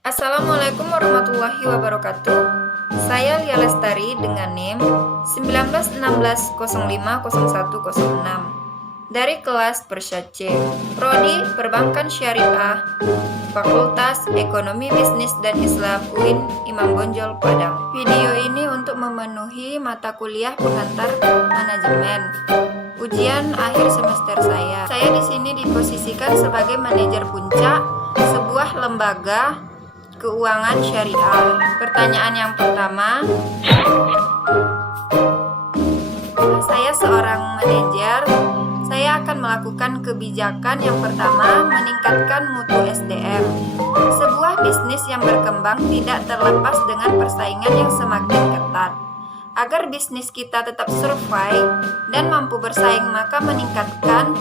Assalamualaikum warahmatullahi wabarakatuh. Saya Lia Lestari dengan NIM 1916050106 dari kelas Persya C, Prodi Perbankan Syariah, Fakultas Ekonomi Bisnis dan Islam UIN Imam Bonjol Padang. Video ini untuk memenuhi mata kuliah pengantar manajemen ujian akhir semester saya. Saya di sini diposisikan sebagai manajer puncak sebuah lembaga keuangan syariah. Pertanyaan yang pertama, saya seorang manajer. Saya akan melakukan kebijakan yang pertama, meningkatkan mutu SDM. Sebuah bisnis yang berkembang tidak terlepas dengan persaingan yang semakin ketat. Agar bisnis kita tetap survive dan mampu bersaing, maka meningkatkan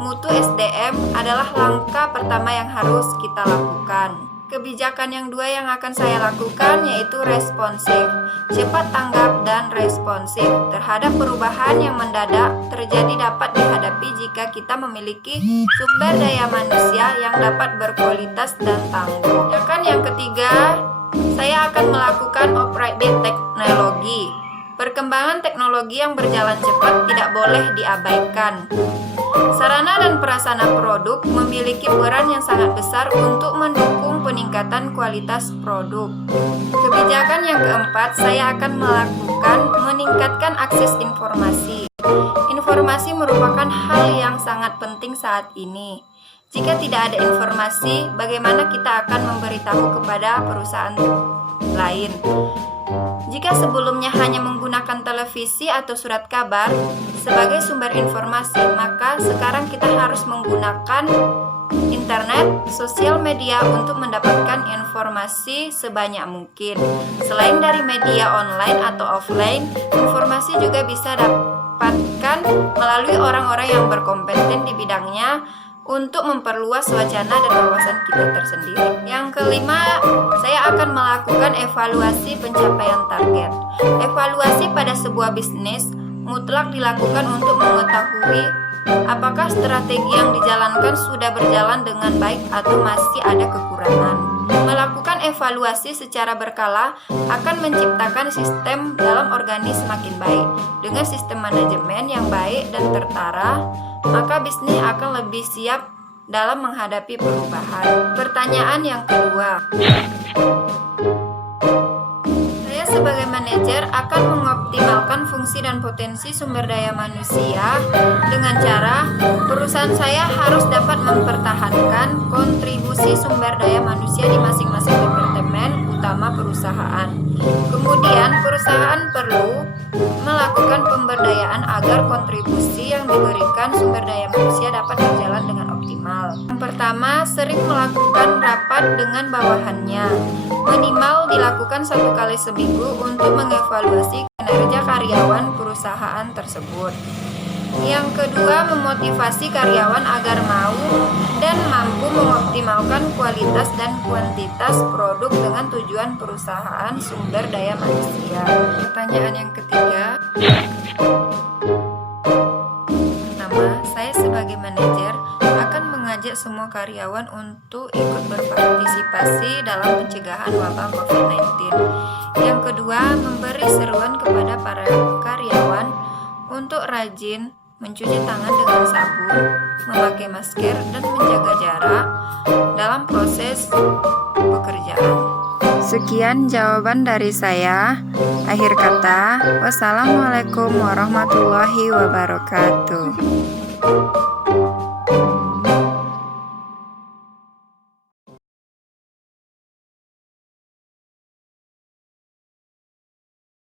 mutu SDM adalah langkah pertama yang harus kita lakukan. Kebijakan yang dua yang akan saya lakukan yaitu responsif, cepat tanggap dan responsif terhadap perubahan yang mendadak terjadi dapat dihadapi jika kita memiliki sumber daya manusia yang dapat berkualitas dan tangguh. Kebijakan yang ketiga, saya akan melakukan operating teknologi. Perkembangan teknologi yang berjalan cepat tidak boleh diabaikan. Sarana dan prasarana produk memiliki peran yang sangat besar untuk mendukung peningkatan kualitas produk. Kebijakan yang keempat, saya akan meningkatkan akses informasi. Informasi merupakan hal yang sangat penting saat ini. Jika tidak ada informasi, bagaimana kita akan memberitahu kepada perusahaan lain? Jika sebelumnya hanya menggunakan televisi atau surat kabar sebagai sumber informasi, maka sekarang kita harus menggunakan internet, sosial media untuk mendapatkan informasi sebanyak mungkin. Selain dari media online atau offline, informasi juga bisa dapatkan melalui orang-orang yang berkompeten di bidangnya untuk memperluas wacana dan wawasan kita tersendiri. Yang kelima, saya akan melakukan evaluasi pencapaian target. Evaluasi pada sebuah bisnis mutlak dilakukan untuk mengetahui apakah strategi yang dijalankan sudah berjalan dengan baik atau masih ada kekurangan. Melakukan evaluasi secara berkala akan menciptakan sistem dalam organisasi semakin baik. Dengan sistem manajemen yang baik dan tertara, maka bisnis akan lebih siap dalam menghadapi perubahan. Pertanyaan yang kedua, saya sebagai manajer akan mengoptimalkan fungsi dan potensi sumber daya manusia dengan cara perusahaan saya harus dapat mempertahankan kontribusi sumber daya manusia di masing-masing departemen utama perusahaan. Kemudian perusahaan perlu melakukan pemberdayaan agar kontribusi yang diberikan sumber daya manusia dapat berjalan dengan optimal. Yang pertama, sering melakukan rapat dengan bawahannya. Minimal dilakukan 1 kali seminggu untuk mengevaluasi kinerja karyawan perusahaan tersebut. Yang kedua, memotivasi karyawan agar mau dan mampu mengoptimalkan kualitas dan kuantitas produk dengan tujuan perusahaan sumber daya manusia. Pertanyaan yang ketiga, saya sebagai manajer akan mengajak semua karyawan untuk ikut berpartisipasi dalam pencegahan wabah COVID-19. Yang kedua, memberi seruan kepada para karyawan untuk rajin mencuci tangan dengan sabun, memakai masker, dan menjaga jarak dalam proses pekerjaan. Sekian jawaban dari saya. Akhir kata, wassalamualaikum warahmatullahi wabarakatuh.